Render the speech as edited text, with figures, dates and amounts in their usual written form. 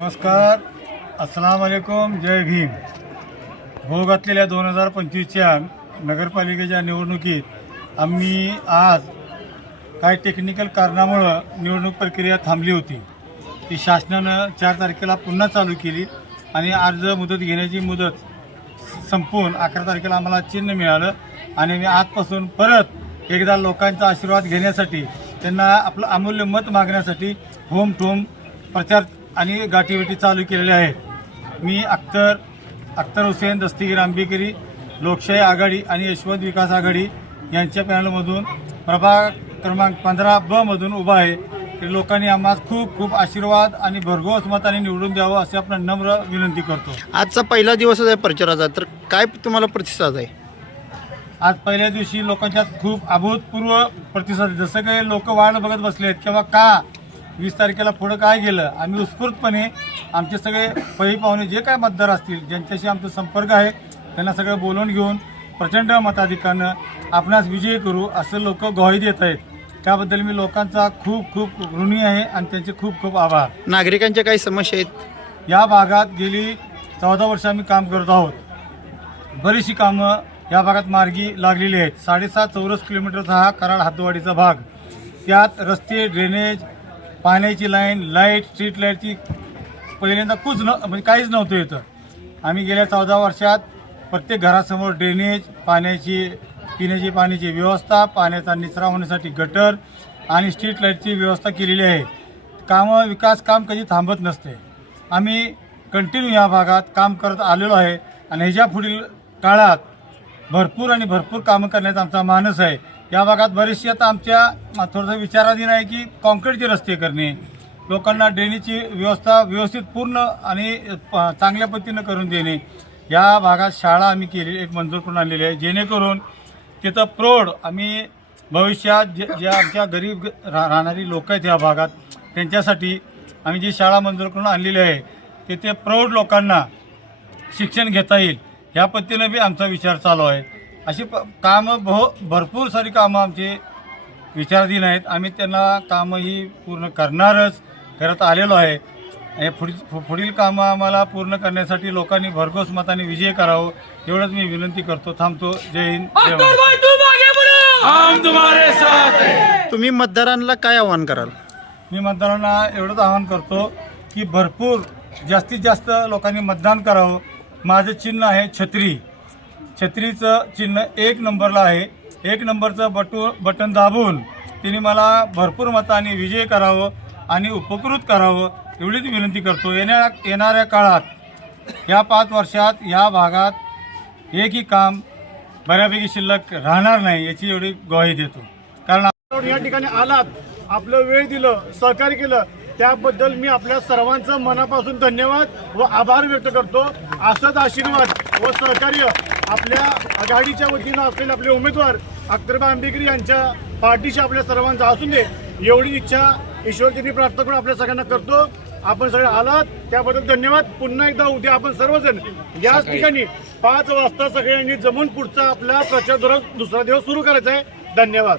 नमस्कार, अस्सलाम वालेकुम, जय भीम. हो घातलेल्या 2025च्या नगरपालिकेच्या निवडणुकीत आम्ही आज काही टेक्निकल कारणामुळं निवडणूक प्रक्रिया थांबली होती. ती शासनानं 4 तारखेला पुन्हा चालू केली आणि अर्ज मुदत घेण्याची मुदत संपून 11 तारखेला आम्हाला चिन्ह मिळालं आणि मी आजपासून परत एकदा लोकांचा आशीर्वाद घेण्यासाठी, त्यांना आपलं अमूल्य मत मागण्यासाठी होम टूम प्रचार आणि गाठीभेटी चालू केलेल्या आहेत. मी अख्तर हुसेन दस्तगीर आंबेकरी, लोकशाही आघाडी आणि यशवंत विकास आघाडी यांच्या पॅनलमधून प्रभाग क्रमांक 15B मधून उभा आहे. ते लोकांनी आम्हाला खूप खूप आशीर्वाद आणि भरघोस मताने निवडून द्यावं असे आपण नम्र विनंती करतो. आजचा पहिला दिवसच आहे प्रचाराचा, तर काय तुम्हाला प्रतिसाद आहे? आज पहिल्या दिवशी लोकांच्यात खूप अभूतपूर्व प्रतिसाद आहे. जसं काही लोक वाट बघत बसले आहेत किंवा का 20 तारखेला पुढं काय गेलं, आम्ही उत्स्फूर्तपणे आमचे सगळे पै पाहुणे जे काय मतदार असतील, ज्यांच्याशी आमचा संपर्क आहे, त्यांना सगळं बोलवून घेऊन प्रचंड मताधिक्यानं आपणास विजयी करू असं लोक ग्वाही देत आहेत. त्याबद्दल मी लोकांचा खूप खूप ऋणी आहे आणि त्यांचे खूप खूप आभार. नागरिकांच्या काही समस्या आहेत? या भागात गेली 14 वर्ष आम्ही काम करत आहोत. बरीचशी कामं या भागात मार्गी लागलेली आहेत. 7.5 चौरस किलोमीटरचा हा कराड हातवाडीचा भाग. त्यात रस्ते, ड्रेनेज, पाण्याची लाईन, लाईट, स्ट्रीट लाईटची पहिल्यांदा म्हणजे काहीच नव्हतं इथं. आम्ही गेल्या 14 वर्षात प्रत्येक घरासमोर ड्रेनेज, पिण्याची पाण्याची व्यवस्था, पाण्याचा निचरा होण्यासाठी गटर आणि स्ट्रीट लाईटची व्यवस्था केलेली आहे. विकास काम कधी थांबत नसते. आम्ही कंटिन्यू या भागात काम करत आलेलो आहे आणि ह्याच्या पुढील काळात भरपूर कामं करण्याचा आमचा मानस आहे. या भागात बरेचसे आता आमच्या थोडंसं विचाराधीन आहे की कॉन्क्रीटचे रस्ते करणे, लोकांना ड्रेनेजची व्यवस्था व्यवस्थित पूर्ण आणि चांगल्या पद्धतीनं करून देणे. या भागात शाळा आम्ही एक मंजूर करून आणलेली आहे, जेणेकरून तिथं प्रौढ आम्ही भविष्यात जे आमच्या गरीब राहणारी लोक आहेत या भागात, त्यांच्यासाठी आम्ही जी शाळा मंजूर करून आणलेली आहे, तिथे प्रौढ लोकांना शिक्षण घेता येईल ह्या पद्धतीनं बी आमचा विचार चालू आहे. अशी कामं भरपूर सारी कामं आमचे विचाराधीन आहेत. आम्ही त्यांना कामं ही पूर्ण करत आलेलो आहे. पुढील कामं आम्हाला पूर्ण करण्यासाठी लोकांनी भरघोस मताने विजय करावं एवढंच मी विनंती करतो. थांबतो. जय हिंद, जय महाराष्ट्र. तुम्ही मतदारांना काय आवाहन कराल? मी मतदारांना एवढंच आवाहन करतो की जास्तीत जास्त लोकांनी मतदान करावं. माझं चिन्ह आहे छत्री. छत्रीचं चिन्ह 1 नंबरला आहे. 1 नंबरचं बटन दाबून तिने मला भरपूर मताने विजय करावं आणि उपकृत करावं एवढीच विनंती करतो. येणाऱ्या काळात या 5 वर्षात या भागात एकही काम बऱ्यापैकी शिल्लक राहणार नाही याची एवढी ग्वाही देतो. कारण या ठिकाणी आलात, आपलं वेळ दिलं, सहकार्य केलं, त्याबद्दल मी आपल्या सर्वांचं मनापासून धन्यवाद व आभार व्यक्त करतो. असंच आशीर्वाद व सहकार्य आपल्या आघाडीच्या वतीनं असलेले आपले उमेदवार अख्तरभाई आंबेकरी यांच्या पार्टीशी आपल्या सर्वांचा असून दे एवढी इच्छा ईश्वरचरणी प्रार्थना करून आपल्या सगळ्यांना करतो. आपण सगळे आलात त्याबद्दल धन्यवाद. पुन्हा एकदा उद्या आपण सर्वजण याच ठिकाणी 5 वाजता सगळ्यांनी जमून पुढचा आपला प्रचार दुसरा दिवस सुरू करायचा आहे. धन्यवाद.